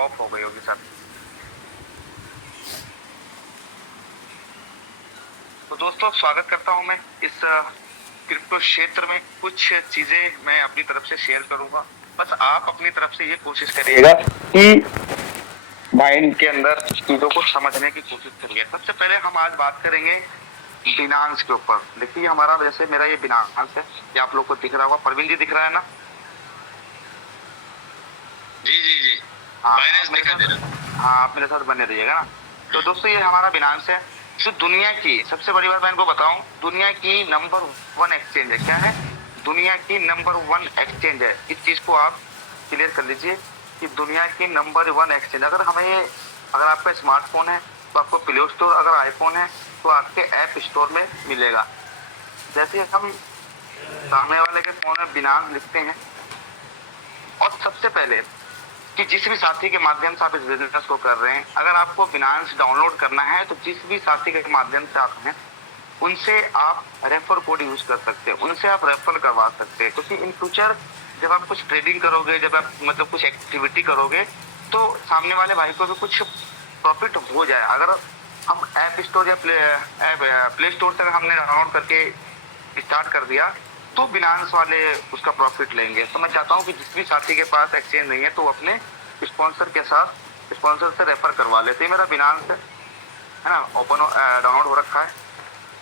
Of हो गई होगी सर। तो दोस्तों स्वागत करता हूं मैं इस क्रिप्टो क्षेत्र में। कुछ चीजें मैं अपनी तरफ से शेयर करूंगा, बस आप अपनी तरफ से ये कोशिश करिएगा कि माइंड के अंदर चीजों को समझने की कोशिश करिए। सबसे पहले हम आज बात करेंगे बिनांस के ऊपर। देखिए हमारा, जैसे मेरा ये बिनांस है, ये आप लोग को दिख रहा होगा। प्रवीण जी दिख रहा है ना? जी जी जी, हाँ, बाइनेंस दिखा दे रहा। हाँ, आप मेरे साथ बने रहिएगा ना। तो दोस्तों ये हमारा बिनांस है। जो दुनिया की सबसे बड़ी बात मैं इनको बताऊं, दुनिया की नंबर 1 एक्सचेंज है। क्या है? दुनिया की नंबर 1 एक्सचेंज है। इस चीज को आप क्लियर कर लीजिए कि दुनिया की नंबर 1 एक्सचेंज। अगर आपका स्मार्टफोन है तो आपको प्ले स्टोर, अगर आईफोन है तो आपके ऐप स्टोर में मिलेगा। जैसे हम सामने वाले के फोन में बिनांस लिखते हैं, और सबसे पहले कि जिस भी साथी के माध्यम से आप इस बिजनेस को कर रहे हैं, अगर आपको बिनांस डाउनलोड करना है तो जिस भी साथी के माध्यम से आप हैं उनसे आप रेफर कोड यूज कर सकते हैं, उनसे आप रेफर करवा सकते हैं। क्योंकि इन फ्यूचर जब आप कुछ ट्रेडिंग करोगे, जब आप मतलब कुछ एक्टिविटी करोगे, तो सामने वाले भाई को भी कुछ प्रॉफिट हो जाए। अगर हम ऐप स्टोर या प्ले स्टोर से हमने डाउनलोड करके स्टार्ट कर दिया तो बिनांस वाले उसका प्रॉफिट लेंगे। तो मैं चाहता हूँ कि जिस भी साथी के पास एक्सचेंज नहीं है तो वो अपने स्पॉन्सर के साथ, स्पॉन्सर से रेफर करवा लेते हैं। मेरा बिनांस है ना, ओपन डाउनलोड हो रखा है,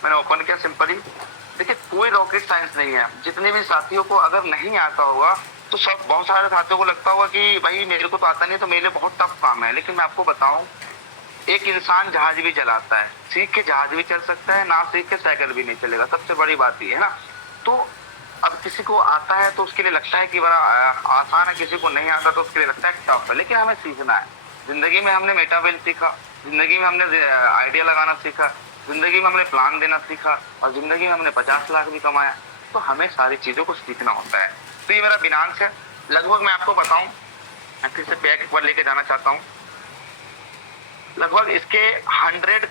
मैंने ओपन किया सिंपली। देखिए कोई रॉकेट साइंस नहीं है। जितने भी साथियों को अगर नहीं आता होगा तो सब, बहुत सारे साथियों को लगता होगा कि भाई मेरे को तो आता नहीं, तो मेरे लिए बहुत टफ काम है। लेकिन मैं आपको बताऊं, एक इंसान जहाज भी चलाता है, सीख के जहाज भी चल सकता है, ना सीख के साइकिल भी नहीं चलेगा। सबसे बड़ी बात ये है ना। तो अब किसी को आता है तो उसके लिए लगता है कि बड़ा आसान है, किसी को नहीं आता तो उसके लिए लगता है टफ है। लेकिन हमें सीखना है। जिंदगी में हमने मेटावेल सीखा, जिंदगी में हमने आइडिया लगाना सीखा, जिंदगी में हमने प्लान देना सीखा, और जिंदगी में हमने 50 लाख भी कमाया। तो हमें सारी चीजों को सीखना होता है। तो ये मेरा बिनांस है। लगभग मैं आपको बताऊं, मैं फिर से बैक एक बार लेके जाना चाहता हूँ। लगभग इसके 100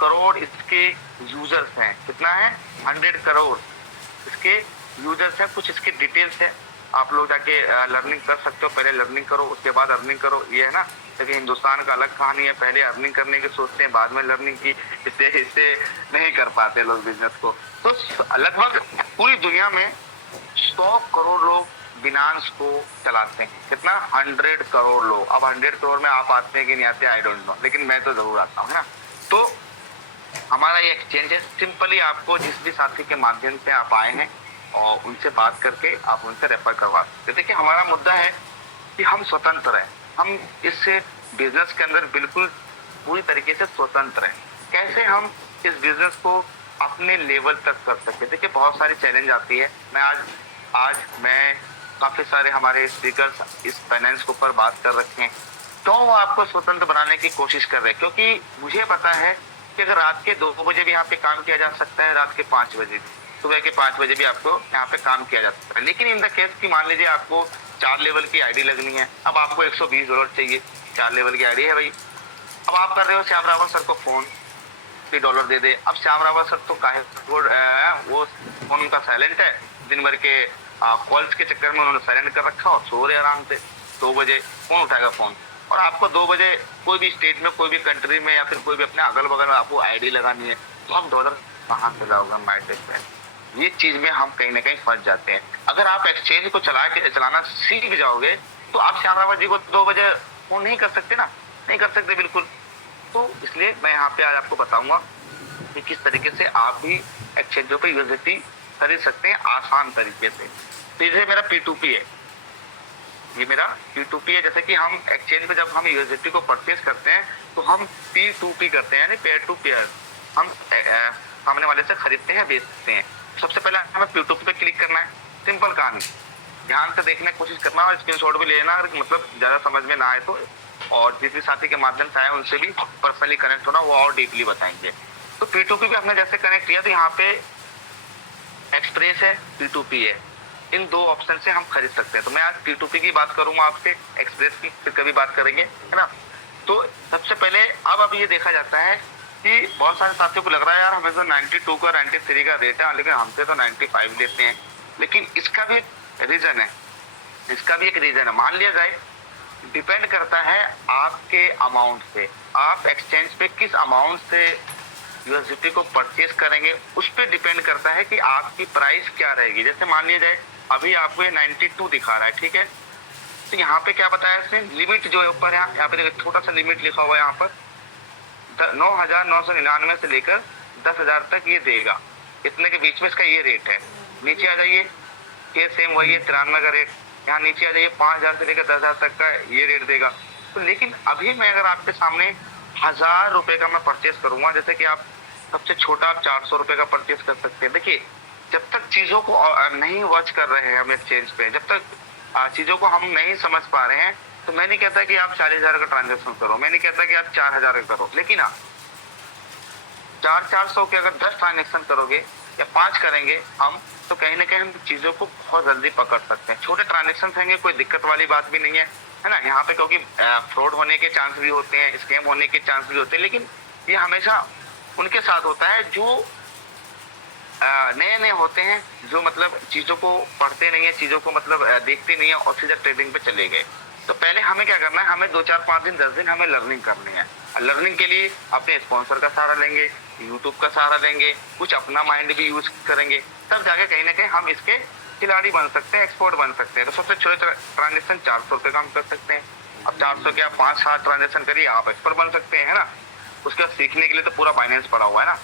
करोड़ इसके यूजर्स हैं। कितना है? 100 करोड़ इसके यूजर्स हैं। कुछ इसके डिटेल्स है, आप लोग जाके लर्निंग कर सकते हो। पहले लर्निंग करो, उसके बाद अर्निंग करो, ये है ना। लेकिन हिंदुस्तान का अलग कहानी है, पहले अर्निंग करने की सोचते हैं, बाद में लर्निंग की। इससे नहीं कर पाते लोग बिजनेस को। तो लगभग पूरी दुनिया में 100 करोड़ लोग बिनांस को चलाते हैं। कितना? 100 करोड़ लोग। अब 100 करोड़ में आप आते हैं कि नहीं आते, आई डोंट नो, लेकिन मैं तो जरूर आता हूँ, है ना। तो हमारा ये एक्सचेंज है। सिंपली आपको जिस भी साथी के माध्यम से आप आए हैं और उनसे बात करके आप उनसे रेफर करवा सकते। देखिए हमारा मुद्दा है कि हम स्वतंत्र हैं। हम इस बिजनेस के अंदर बिल्कुल पूरी तरीके से स्वतंत्र हैं। कैसे हम इस बिजनेस को अपने लेवल तक कर सकते। देखिए बहुत सारी चैलेंज आती है। मैं काफी सारे हमारे स्पीकर्स इस फाइनेंस के ऊपर बात कर रखे हैं, तो वो आपको स्वतंत्र बनाने की कोशिश कर रहे हैं। क्योंकि मुझे पता है कि अगर रात के 2 बजे भी यहाँ पे काम किया जा सकता है, रात के 5 बजे भी, सुबह के 5 बजे भी आपको यहाँ पे काम किया जा सकता है। लेकिन इन द केस की मान लीजिए आपको 4 लेवल की आईडी लगनी है, अब आपको $120 चाहिए, 4 लेवल की आईडी है भाई। अब आप कर रहे हो श्याम रावत सर को फोन, $3 दे दे। अब श्याम रावत सर तो वो फोन उनका साइलेंट है, दिन भर के कॉल्स के चक्कर में उन्होंने साइलेंट कर रखा और सो रहे आराम से। 2 बजे कौन उठाएगा फोन? और आपको 2 बजे कोई भी स्टेट में, कोई भी कंट्री में, या फिर कोई भी अपने अगल बगल में आपको आईडी लगानी है, तो आप डॉलर कहाँ से लाओगे माइंड पे? ये चीज में हम कहीं ना कहीं फंस जाते हैं। अगर आप एक्सचेंज को चलाना सीख जाओगे तो आप श्याम रावत जी को 2 बजे फोन नहीं कर सकते ना, नहीं कर सकते बिल्कुल। तो इसलिए मैं यहाँ पे आज आपको बताऊंगा कि किस तरीके से आप भी एक्सचेंजों पे यूएसडीटी खरीद सकते हैं आसान तरीके से। तो ये मेरा P2P है, ये मेरा P2P है। जैसे कि हम एक्सचेंज पे जब हम यूएसडीटी को परचेज करते हैं तो हम P2P करते हैं, यानी पेयर टू पेयर। हम सामने वाले से खरीदते हैं, बेचते हैं। सबसे पहले हमें P2P पे क्लिक करना है। सिंपल कहानी, ध्यान से देखने की कोशिश करना और स्क्रीनशॉट भी लेना, मतलब ज्यादा समझ में ना आए तो। और जिस भी साथी के माध्यम से आए उनसे भी पर्सनली कनेक्ट होना, वो और डीपली बताएंगे। तो P2P पे हमने जैसे कनेक्ट किया तो यहाँ पे एक्सप्रेस है, P2P है। इन 2 ऑप्शन से हम खरीद सकते हैं। तो मैं आज P2P की बात करूंगा आपसे, एक्सप्रेस की फिर कभी बात करेंगे, है ना। तो सबसे पहले अब ये देखा जाता है कि बहुत सारे साथियों को लग रहा है यार हमें तो 92 का 93 का रेट है, लेकिन हमसे तो 95 लेते हैं। लेकिन इसका भी रीजन है। इसका भी एक रीजन है। मान लिया जाए, डिपेंड करता है आपके अमाउंट से, आप एक्सचेंज पे किस अमाउंट से यूएसडीटी को परचेज करेंगे, उस पर डिपेंड करता है कि आपकी प्राइस क्या रहेगी। जैसे मान लिया जाए अभी आपको ये 92 दिखा रहा है, ठीक है, तो यहाँ पे क्या बताया इसने, लिमिट जो है ऊपर यहाँ पे देखो छोटा सा लिमिट लिखा हुआ है यहाँ पर 9,999 से लेकर 10,000 तक ये देगा, इतने के बीच में इसका ये रेट है। नीचे आ जाइए, ये सेम वही है 93 का रेट। यहाँ नीचे आ जाइए 5,000 से लेकर 10,000 तक का ये रेट देगा। तो लेकिन अभी मैं अगर आपके सामने 1,000 रुपए का मैं परचेस करूंगा, जैसे कि आप सबसे छोटा आप 400 रुपए का परचेस कर सकते हैं। देखिए, जब तक चीजों को नहीं वॉच कर रहे हैं हम एक्सचेंज पे, जब तक चीजों को हम नहीं समझ पा रहे हैं, तो मैं नहीं कहता कि आप 40,000 का ट्रांजेक्शन करो, मैं नहीं कहता कि आप 4,000 का करो, लेकिन हाँ 400 के अगर 10 ट्रांजेक्शन करोगे या 5 करेंगे हम, तो कहीं ना कहीं हम चीजों को बहुत जल्दी पकड़ सकते हैं। छोटे ट्रांजेक्शन होंगे, कोई दिक्कत वाली बात भी नहीं है ना यहाँ पे, क्योंकि फ्रॉड होने के चांस भी होते हैं, स्कैम होने के चांस भी होते हैं, लेकिन ये हमेशा उनके साथ होता है जो नए नए होते हैं, जो मतलब चीजों को पढ़ते नहीं है, चीजों को मतलब देखते नहीं है और सीधा ट्रेडिंग पे चले गए। तो पहले हमें क्या करना है, हमें 2 4 5 दिन 10 दिन हमें लर्निंग करनी है। लर्निंग के लिए अपने स्पॉन्सर का सहारा लेंगे, यूट्यूब का सहारा लेंगे, कुछ अपना माइंड भी यूज करेंगे, तब जाके कहीं ना कहीं हम इसके खिलाड़ी बन सकते हैं, एक्सपर्ट बन सकते हैं। तो सबसे छोटे ट्रांजेक्शन 400 रुपये का हम कर सकते हैं। अब 400 के आप 5-7 ट्रांजेक्शन करिए, आप एक्सपर्ट बन सकते हैं, है ना। उसके बाद सीखने के लिए तो पूरा फाइनेंस पड़ा हुआ है ना।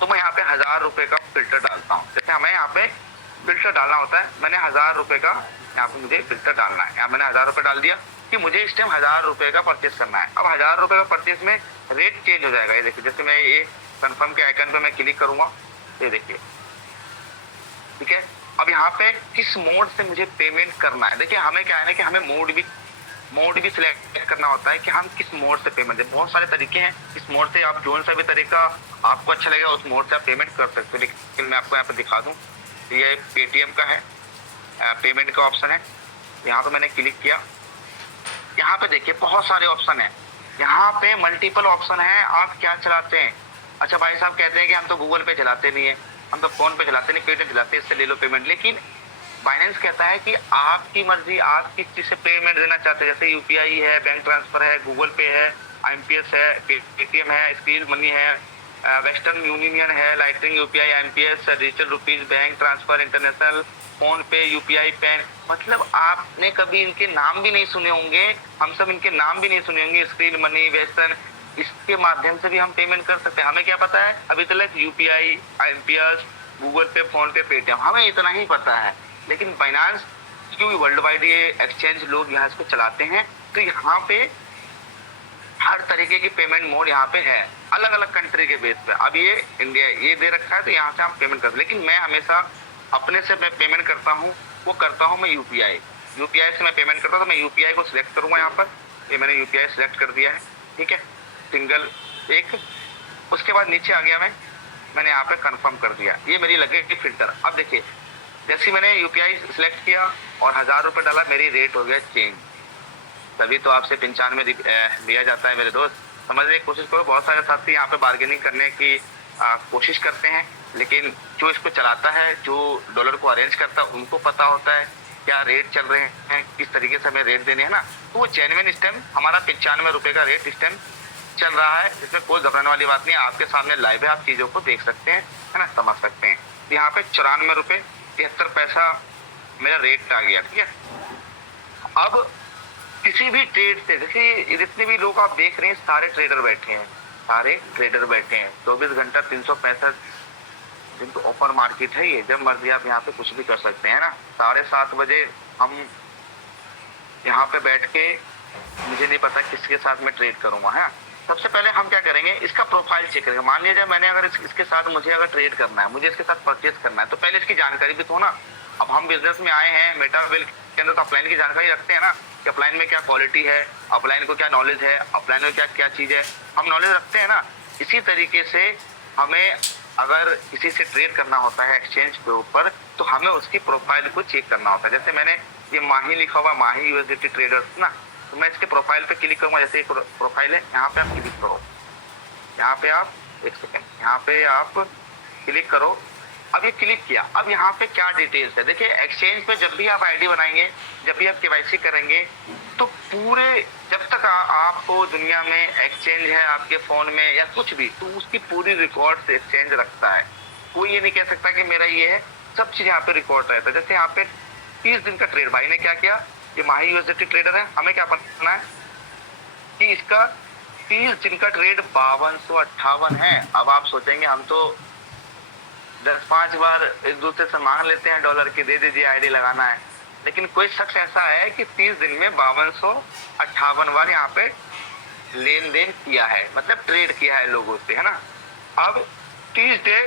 तो मैं यहाँ पे 1,000 रुपए का फिल्टर डालता हूँ। जैसे हमें यहाँ पे फिल्टर डालना होता है, मैंने 1,000 रुपए का यहाँ पे मुझे फिल्टर डालना है। यहाँ मैंने 1,000 रुपए डाल दिया कि मुझे इस टाइम 1,000 रुपए का परचेस करना है। अब 1,000 रुपए का परचेस में रेट चेंज हो जाएगा। ये देखिए, जैसे मैं ये कंफर्म के आइकन पे मैं क्लिक करूंगा, ये देखिए, ठीक है। अब यहाँ पे किस मोड से मुझे पेमेंट करना है, देखिए हमें क्या है ना कि हमें मोड भी सिलेक्ट करना होता है कि हम किस मोड से पेमेंट दें। बहुत सारे तरीके हैं, इस मोड से आप जो सा भी तरीका आपको अच्छा लगेगा उस मोड से आप पेमेंट कर सकते हो। लेकिन मैं आपको यहाँ पे दिखा दूं, ये पेटीएम का है, पेमेंट का ऑप्शन है। यहाँ पे मैंने क्लिक किया, यहाँ पे देखिए बहुत सारे ऑप्शन है, यहाँ पे मल्टीपल ऑप्शन है, आप क्या चलाते हैं। अच्छा भाई साहब कहते हैं कि हम तो गूगल पे चलाते नहीं है, हम तो फोन पे चलाते नहीं, पेटीएम चलाते हैं, इससे ले लो पेमेंट। लेकिन बाइनेंस कहता है कि आपकी मर्जी, आप किस चीज से पेमेंट देना चाहते हैं। जैसे यूपीआई है, बैंक ट्रांसफर है, गूगल पे है, आईएमपीएस है, पेटीएम है, स्क्रीन मनी है, वेस्टर्न यूनियन है, lightning UPI, IMPS, digital rupees, bank transfer, international, phone पे, यूपीआई, पेन, मतलब आपने कभी इनके नाम भी नहीं सुने होंगे, हम सब इनके नाम भी नहीं सुने होंगे। स्क्रीन मनी, वेस्टर्न, इसके माध्यम से भी हम पेमेंट कर सकते हैं। हमें क्या पता है अभी तक, यूपीआई, आईएमपीएस, गूगल पे, फोन पे, पेटीएम, हमें इतना ही पता है। लेकिन फाइनेंस क्योंकि वर्ल्ड वाइड ये एक्सचेंज लोग यहाँ इसको चलाते हैं, तो यहाँ पे हर तरीके की पेमेंट मोड यहाँ पे है, अलग अलग कंट्री के बेस पे। अब ये इंडिया ये दे रखा है, तो यहाँ से आप पेमेंट करते, लेकिन मैं हमेशा अपने से मैं पेमेंट करता हूँ, वो करता हूँ मैं यूपीआई से मैं पेमेंट करता हूँ। तो मैं यूपीआई को सिलेक्ट करूंगा यहाँ पर, ये मैंने यूपीआई सिलेक्ट कर दिया है, ठीक है, सिंगल एक। उसके बाद नीचे आ गया, मैंने यहाँ पे कंफर्म कर दिया, ये मेरी लगेगी फिल्टर। अब देखिए, जैसे मैंने यूपीआई सिलेक्ट किया और 1,000 रुपये डाला, मेरी रेट हो गया चेंज। तभी तो आपसे 95 लिया जाता है मेरे दोस्त, समझने की कोशिश करो। बहुत सारे साथी यहाँ पे बार्गेनिंग करने की कोशिश करते हैं, लेकिन जो इसको चलाता है, जो डॉलर को अरेंज करता है, उनको पता होता है क्या रेट चल रहे हैं, किस तरीके से हमें रेट देने हैं ना। तो वो जेन्युइन इस टाइम हमारा 95 रुपये का रेट इस टाइम चल रहा है, इसमें कोई घबराने वाली बात नहीं है। आपके सामने लाइव है, आप चीज़ों को देख सकते हैं, है ना, समझ सकते हैं। यहाँ पे 94 रुपये 73 पैसा मेरा रेट आ गया, ठीक है। अब किसी भी ट्रेड से, देखिए जितने भी लोग आप देख रहे हैं, सारे ट्रेडर बैठे हैं, 24 घंटा 365 दिन तो ओपन मार्केट है ये, जब मर्जी आप यहाँ पे कुछ भी कर सकते हैं ना। 7:30 बजे हम यहाँ पे बैठ के, मुझे नहीं पता किसके साथ मैं ट्रेड करूंगा, है। सबसे पहले हम क्या करेंगे, इसका प्रोफाइल चेक करेंगे। मान लीजिए मैंने अगर इसके साथ मुझे अगर ट्रेड करना है, मुझे इसके साथ परचेज करना है, तो पहले इसकी जानकारी भी तो ना। अब हम बिजनेस में आए हैं, मेटावेल के अंदर तो अपलाइन की जानकारी रखते हैं ना, कि अपलाइन में क्या क्वालिटी है, अपलाइन को क्या नॉलेज है, अपलाइन में क्या क्या चीज़ है, हम नॉलेज रखते हैं ना। इसी तरीके से हमें अगर किसी से ट्रेड करना होता है एक्सचेंज के ऊपर, तो हमें उसकी प्रोफाइल को चेक करना होता है। जैसे मैंने ये माही लिखा हुआ, माही यूएसडीटी ट्रेडर्स ना, तो मैं इसके प्रोफाइल पे क्लिक करूंगा। जैसे एक प्रोफाइल है, यहाँ पे आप क्लिक करो, यहाँ पे आप एक सेकेंड, यहाँ पे आप क्लिक करो, अब ये क्लिक किया, अब यहाँ पे क्या डिटेल्स है देखिए। एक्सचेंज पे जब भी आप आईडी बनाएंगे, जब भी आप केवाईसी करेंगे, तो पूरे जब तक आपको दुनिया में एक्सचेंज है आपके फोन में या कुछ भी, तो उसकी पूरी रिकॉर्ड एक्सचेंज रखता है। कोई ये नहीं कह सकता कि मेरा ये है, सब चीज यहाँ पे रिकॉर्ड रहता है। जैसे यहाँ पे 30 दिन का ट्रेड, भाई ने क्या किया, ये माही यूएसडी ट्रेडर है, हमें क्या पढ़ना है कि इसका 30 दिन का ट्रेड 5258 है। अब आप सोचेंगे हम तो 10-5 बार एक दूसरे से मांग लेते हैं डॉलर की, दे दीजिए आईडी लगाना है, लेकिन कोई शख्स ऐसा है कि 30 दिन में 5258 बार यहाँ पे लेन देन किया है, मतलब ट्रेड किया है लोगों से, है ना। अब 30 डे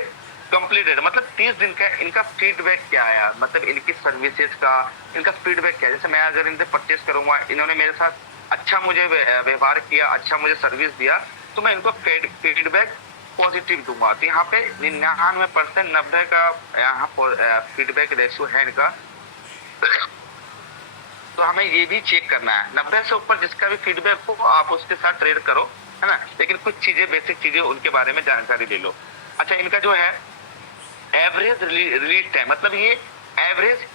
कंप्लीटेड, मतलब 30 दिन का इनका फीडबैक क्या आया, मतलब इनकी सर्विसेज का इनका फीडबैक क्या है। जैसे मैं अगर इनसे परचेस करूंगा, इन्होंने मेरे साथ अच्छा मुझे व्यवहार किया, अच्छा मुझे सर्विस दिया, तो मैं इनको फीडबैक पॉजिटिव दूंगा। तो यहाँ पे 99% 90 का यहाँ फीडबैक रेशियो है इनका। तो हमें ये भी चेक करना है, 90 से ऊपर जिसका भी फीडबैक हो आप उसके साथ ट्रेड करो, है ना। लेकिन कुछ चीजें, बेसिक चीजें उनके बारे में जानकारी ले लो। अच्छा, इनका जो है एवरेज रिलीज टाइम, मतलब ये एवरेज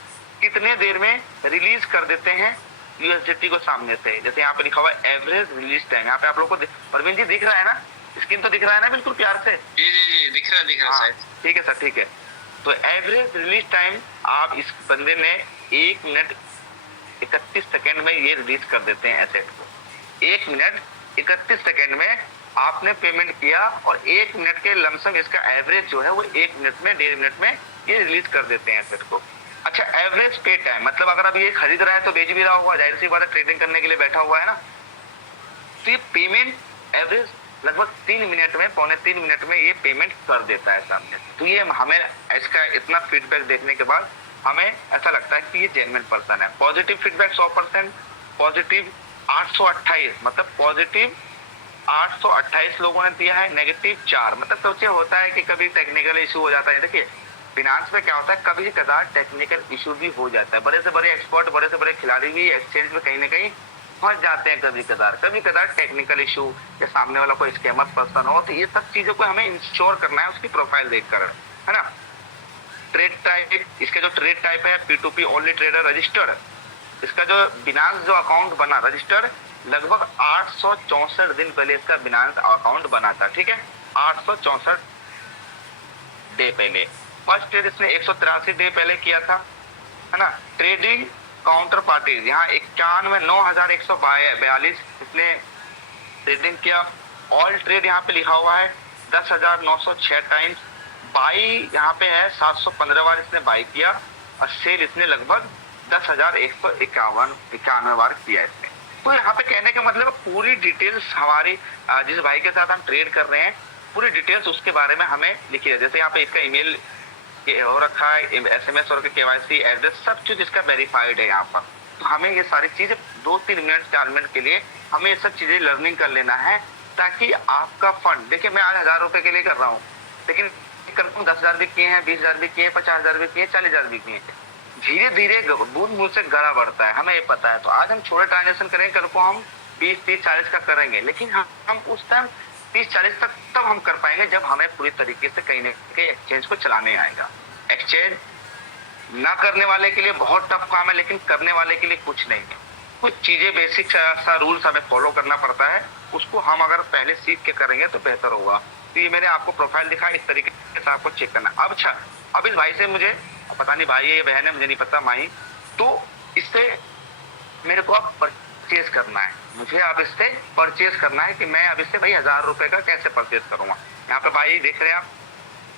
कितने देर में रिलीज कर देते हैं यूएसडीटी को सामने से। जैसे यहाँ पे लिखा हुआ है एवरेज रिलीज टाइम, यहाँ पे आप लोग को प्रवीण जी दिख रहा है ना, स्क्रीन तो दिख रहा है ना बिल्कुल प्यार से। जी जी जी, दिख रहा हाँ, सर। ठीक है सर, ठीक है। तो एवरेज रिलीज टाइम आप इस बंदे ने 1 मिनट 31 सेकेंड में ये रिलीज कर देते हैं एसेट को। 1 मिनट 31 सेकेंड में आपने पेमेंट किया और 1 मिनट के लमसम इसका एवरेज जो है वो 1 मिनट में 1.5 मिनट में ये रिलीज कर देते हैं एसेट को। अच्छा, एवरेज पे टाइम, मतलब अगर अब ये खरीद रहा है तो बेच भी रहा होगा, जाहिर सी बात है, ट्रेडिंग करने के लिए बैठा हुआ है ना। तो ये पेमेंट एवरेज लगभग 3 मिनट में, पौने 3 मिनट में ये पेमेंट कर देता है सामने से। तो ये हमें इसका इतना फीडबैक देखने के बाद हमें ऐसा लगता है कि ये जेन्युइन पर्सन है। पॉजिटिव फीडबैक 100%, पॉजिटिव 828, मतलब पॉजिटिव 828 लोगों ने दिया है, नेगेटिव 4। मतलब सोचिए, होता है कि कभी टेक्निकल इशू हो जाता है। देखिए फाइनेंस में क्या होता है, कभी कदार टेक्निकल इशू भी हो जाता है। बड़े से बड़े एक्सपर्ट, बड़े से बड़े खिलाड़ी भी एक्सचेंज में कहीं ना कहीं फंस जाते हैं। कभी कदार टेक्निकल इशू या सामने वाला कोई स्कैमर पर्सन हो, तो ये सब चीजों को हमें इंश्योर करना है उसकी प्रोफाइल देखकर, है ना। ट्रेड टाइप, इसके जो ट्रेड टाइप है P2P ओनली ट्रेडर रजिस्टर्ड। इसका जो बिनांस जो अकाउंट बना रजिस्टर्ड, लगभग 864 दिन पहले इसका बिनांस अकाउंट बना था, ठीक है, 864 डे पहले। फर्स्ट ट्रेड इसने 183 डे पहले किया था, है ना। ट्रेडिंग काउंटर पार्टीज यहाँ 91,142 इसने ट्रेडिंग किया। ऑल ट्रेड यहाँ पे लिखा हुआ है 10,906 टाइम्स। बाई यहाँ पे है 715 बार इसने बाई किया, और सेल इसने लगभग 10,151 बार किया इसने। तो यहाँ पे कहने का मतलब पूरी डिटेल्स हमारी जिस भाई के साथ हम ट्रेड कर रहे हैं, पूरी डिटेल्स उसके बारे में हमें लिखी है। जैसे यहाँ पे इसका ईमेल हो रखा है, SMS और केवाईसी एड्रेस, सब चीज इसका वेरीफाइड है यहाँ पर। तो हमें ये सारी चीजें 2-3 मिनट 4 मिनट के लिए हमें ये सब चीजें लर्निंग कर लेना है, ताकि आपका फंड, देखिए मैं आज 1000 रुपए के लिए कर रहा हूँ, लेकिन कल को 10,000 भी किए हैं, 20,000 भी किए, 50,000 भी किए, 40,000 भी किए। धीरे धीरे बूंद बूंद से गड़ा बढ़ता है, हमें ये पता है। तो आज हम छोटे ट्रांजेक्शन करेंगे, कल को हम 20, 30, 40 का करेंगे, लेकिन हम उस टाइम 30-40 तक तब हम कर पाएंगे जब हमें पूरी तरीके से कहीं ना कहीं एक्सचेंज को चलाने आएगा। एक्सचेंज ना करने वाले के लिए बहुत टफ काम है, लेकिन करने वाले के लिए कुछ नहीं है। कुछ चीजें बेसिक सा रूल्स हमें फॉलो करना पड़ता है, उसको हम अगर पहले सीख के करेंगे तो बेहतर होगा। तो ये मैंने आपको प्रोफाइल दिखा, इस तरीके से आपको चेक करना। अब अच्छा, अब इस भाई से मुझे पता नहीं भाई है या बहन है, मुझे नहीं पता, माही, तो इससे मेरे को अब परचेज करना है, मुझे अब इससे परचेज करना है कि मैं अब इससे भाई 1000 रुपए का कैसे परचेज करूंगा। यहाँ पे भाई देख रहे हैं आप,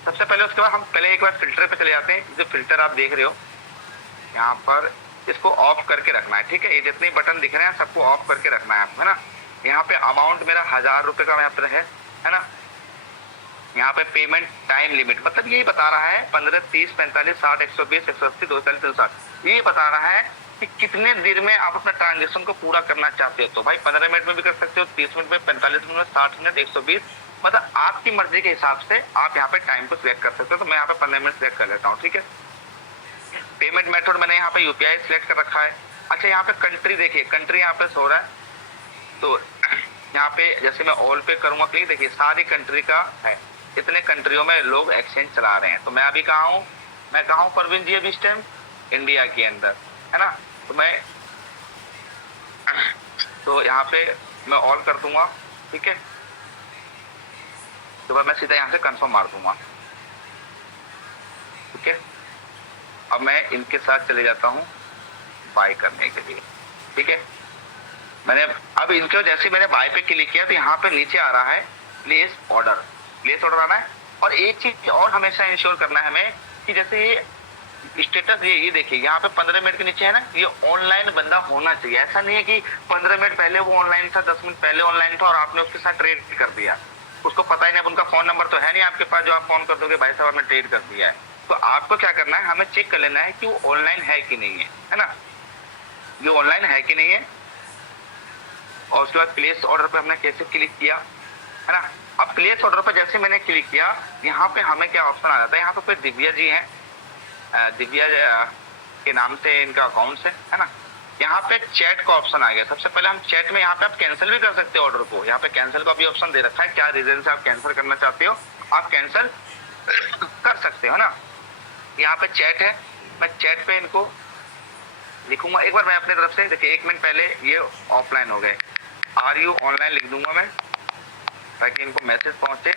सबसे पहले उसके बाद हम पहले एक बार फिल्टर पे चले जाते हैं। जो फिल्टर आप देख रहे हो यहाँ पर, इसको ऑफ करके रखना है, ठीक है। ये जितने बटन दिख रहे हैं सबको ऑफ करके रखना है, है ना। यहाँ पे अमाउंट मेरा 1000 रुपए का यहाँ पे है ना। यहाँ पे पेमेंट टाइम लिमिट, मतलब यही बता रहा है 15, 30, 45, 60, 120, 180, 240, 360, ये बता रहा है कि कितने देर में आप अपना ट्रांजेक्शन को पूरा करना चाहते हो। तो भाई 15 मिनट में भी कर सकते हो, 30 मिनट में, 45 मिनट में, 60 मिनट, 120, मतलब आपकी मर्जी के हिसाब से आप यहाँ पे टाइम को सिलेक्ट कर सकते हो। तो मैं यहाँ पे 15 मिनट सिलेक्ट कर लेता हूँ, ठीक है। पेमेंट मेथड मैंने यहाँ पे UPI सिलेक्ट कर रखा है। अच्छा, यहाँ पे कंट्री देखिए, कंट्री यहाँ पे हो रहा है, तो यहाँ पे जैसे मैं ऑल पे करूंगा क्लिक, देखिए सारी कंट्री का है, इतने कंट्रियों में लोग एक्सचेंज चला रहे हैं। तो मैं अभी कहाँ हूँ, मैं कहाँ हूँ परवीन जी अभी इस टाइम? इंडिया के अंदर, है ना। तो मैं तो यहाँ पे मैं ऑल कर दूंगा, ठीक है। तो मैं सीधा यहाँ से कंफर्म मार दूंगा, ठीक है। अब मैं इनके साथ चले जाता हूँ बाय करने के लिए, ठीक है। मैंने अब इनके जैसे मैंने बाय पे क्लिक किया तो यहाँ पे नीचे आ रहा है प्लेस ऑर्डर, प्लेस ऑर्डर आना है। और एक चीज और हमेशा इंश्योर करना है हमें कि जैसे ये स्टेटस, ये देखिए यहाँ पे 15 मिनट के नीचे है ना, ये ऑनलाइन बंदा होना चाहिए। ऐसा नहीं है कि 15 मिनट पहले वो ऑनलाइन था, 10 मिनट पहले ऑनलाइन था और आपने उसके साथ ट्रेड कर दिया, उसको पता ही नहीं, उनका फोन नंबर तो है नहीं आपके पास जो आप फोन कर दोगे भाई साहब हमने ट्रेड कर दिया है। तो आपको क्या करना है, हमें चेक कर लेना है कि वो ऑनलाइन है कि नहीं है ना, ये ऑनलाइन है कि नहीं है। और उसके बाद प्लेस ऑर्डर पे हमने कैसे क्लिक किया, है ना। अब प्लेस ऑर्डर पर जैसे मैंने क्लिक किया, यहाँ पे हमें क्या ऑप्शन आ जाता है, यहाँ पे दिव्या जी हैं, दिव्या के नाम से इनका अकाउंट है ना। यहाँ पे चैट का ऑप्शन आ गया। सबसे पहले हम चैट में यहाँ पे आप कैंसिल भी कर सकते हो ऑर्डर को, यहाँ पे कैंसिल का भी ऑप्शन दे रखा है, क्या रीजन से आप कैंसिल करना चाहते हो आप कैंसिल कर सकते हो ना। यहाँ पे चैट है, मैं चैट पे इनको लिखूंगा एक बार मैं अपनी तरफ से। देखिए 1 मिनट पहले ये ऑफलाइन हो गए, आर यू ऑनलाइन लिख दूंगा मैं ताकि इनको मैसेज पहुंचे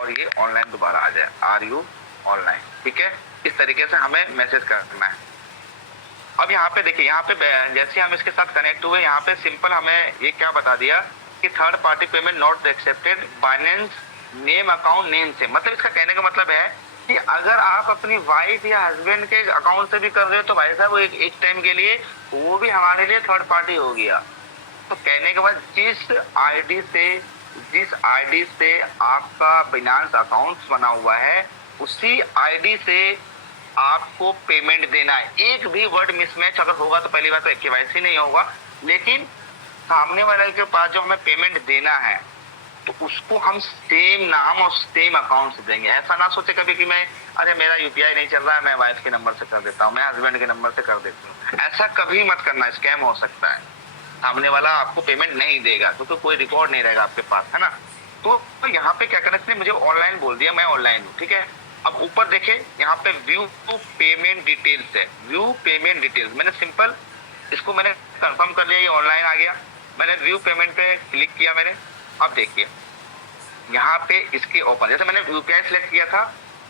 और ये ऑनलाइन दोबारा आ जाए, आर यू ऑनलाइन, ठीक है। इस तरीके से हमें मैसेज करना है। अब यहाँ पे देखिए, यहाँ पे जैसे हम इसके साथ कनेक्ट हुए, यहाँ पे सिंपल हमें ये क्या बता दिया कि third party payment not accepted, Binance name account name से। मतलब इसका कहने का मतलब है कि अगर आप अपनी वाइफ या हस्बैंड के अकाउंट से भी कर रहे हो तो भाई साहब वो एक टाइम के लिए वो भी हमारे लिए थर्ड पार्टी हो गया। तो कहने के बाद जिस आईडी से आपका बिनांस अकाउंट बना हुआ है उसी आईडी से आपको पेमेंट देना है। एक भी वर्ड मिसमैच अगर होगा तो पहली बात तो केवाईसी नहीं होगा, लेकिन सामने वाले के पास जो हमें पेमेंट देना है तो उसको हम सेम नाम और सेम अकाउंट से देंगे। ऐसा ना सोचे कभी कि मैं अरे मेरा यूपीआई नहीं चल रहा है मैं वाइफ के नंबर से कर देता हूँ, मैं हस्बैंड के नंबर से कर देता हूँ। ऐसा कभी मत करना, स्कैम हो सकता है, सामने वाला आपको पेमेंट नहीं देगा क्योंकि कोई रिकॉर्ड नहीं रहेगा आपके पास, है ना। तो यहाँ पे क्या करना है, मुझे ऑनलाइन बोल दिया, मैं ऑनलाइन हूँ, ठीक है। अब ऊपर देखे यहाँ पे व्यू पेमेंट डिटेल्स है, व्यू पेमेंट डिटेल्स। मैंने सिंपल इसको मैंने कंफर्म कर लिया, ये ऑनलाइन आ गया। मैंने व्यू पेमेंट पे क्लिक किया मैंने। अब देखिए यहाँ पे इसके ओपन, जैसे मैंने यूपीआई सिलेक्ट किया था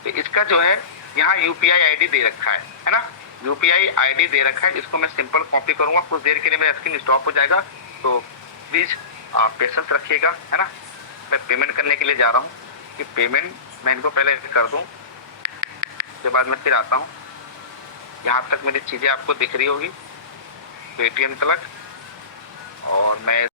तो इसका जो है यहाँ यूपीआई आईडी दे रखा है ना, यूपीआई आईडी दे रखा है। इसको मैं सिंपल कॉपी करूंगा, कुछ देर के लिए मेरा स्क्रीन स्टॉप हो जाएगा तो प्लीज आप पेशेंस रखिएगा, है ना। मैं पेमेंट करने के लिए जा रहा हूँ कि पेमेंट मैं इनको पहले कर दूं, उसके बाद मैं फिर आता हूँ। यहाँ तक मेरी चीजें आपको दिख रही होगी पेटीएम तक, और मैं